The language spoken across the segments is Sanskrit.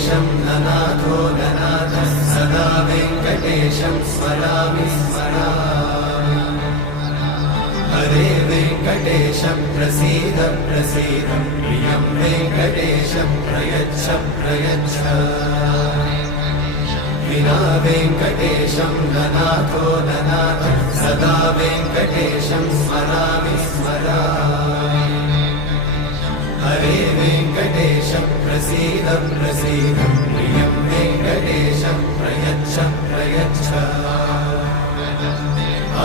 वेङ्कटेशं ननाथो ननाथः सदा वेङ्कटेशं स्मरामि स्मरामि। हरे वेङ्कटेश प्रसीद प्रसीद प्रियं वेङ्कटेशं प्रयच्छ प्रयच्छ। विना वेङ्कटेशं ननाथो ननाथः सदा वेङ्कटेशं स्मरामि स्मरामि। हरे वेङ्कटेश प्रसीद प्रसीद प्रियं वेङ्कटेशं प्रयच्छ प्रयच्छ।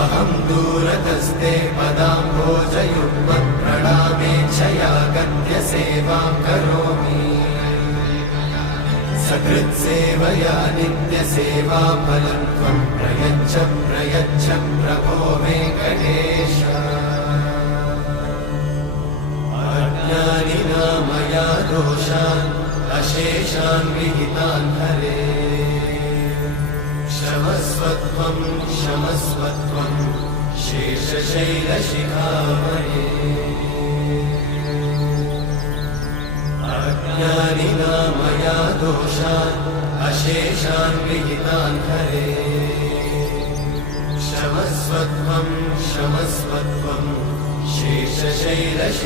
अहं दूरतस्ते पदाम्भोजयुग्मत् प्रणामेच्छया गद्य सेवां करोमि। सकृत्सेवया नित्यसेवाफलं त्वं प्रयच्छ प्रयच्छ प्रभो वेङ्कटेश। अज्ञानिना मया दोषान् अशेषान् विहितान् हरे। क्षमस्वत्वं क्षमस्वत्वं शेषशैलशिखामणे। अज्ञानिना मया दोषान् अशेषान् विहितान् हरे। क्षमस्वत्वं क्षमस्वत्वं शेषशैलशिखामणे।